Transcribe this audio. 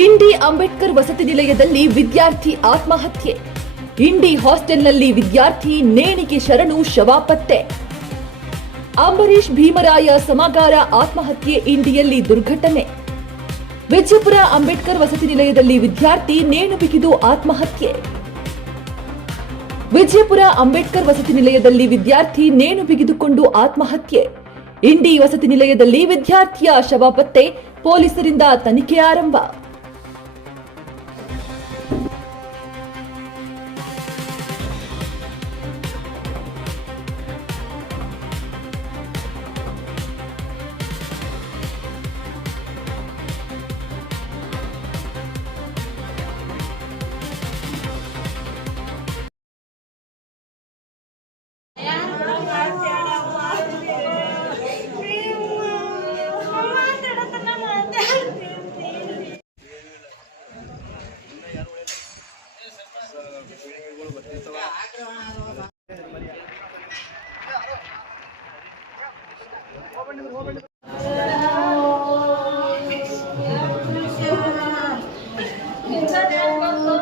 ಇಂಡಿ ಅಂಬೇಡ್ಕರ್ ವಸತಿ ನಿಲಯದಲ್ಲಿ ವಿದ್ಯಾರ್ಥಿ ಆತ್ಮಹತ್ಯೆ. ಇಂಡಿ ಹಾಸ್ಟೆಲ್ನಲ್ಲಿ ವಿದ್ಯಾರ್ಥಿ ನೇಣಿಗೆ ಶರಣು ಶವ ಪತ್ತೆ. ಅಂಬರೀಶ್ ಭೀಮರಾಯ ಸಮಾಗಾರ ಆತ್ಮಹತ್ಯೆ ಇಂಡಿಯಲ್ಲಿ ದುರ್ಘಟನೆ. ವಿಜಯಪುರ ಅಂಬೇಡ್ಕರ್ ವಸತಿ ನಿಲಯದಲ್ಲಿ ವಿದ್ಯಾರ್ಥಿ ನೇಣು ಬಿಗಿದು ಆತ್ಮಹತ್ಯೆ. ವಿಜಯಪುರ ಅಂಬೇಡ್ಕರ್ ವಸತಿ ನಿಲಯದಲ್ಲಿ ವಿದ್ಯಾರ್ಥಿ ನೇಣು ಬಿಗಿದುಕೊಂಡು ಆತ್ಮಹತ್ಯೆ. ಇಂಡಿ ವಸತಿ ನಿಲಯದಲ್ಲಿ ವಿದ್ಯಾರ್ಥಿಯ ಶವ ಪತ್ತೆ. ಪೊಲೀಸರಿಂದ ತನಿಖೆ ಆರಂಭ.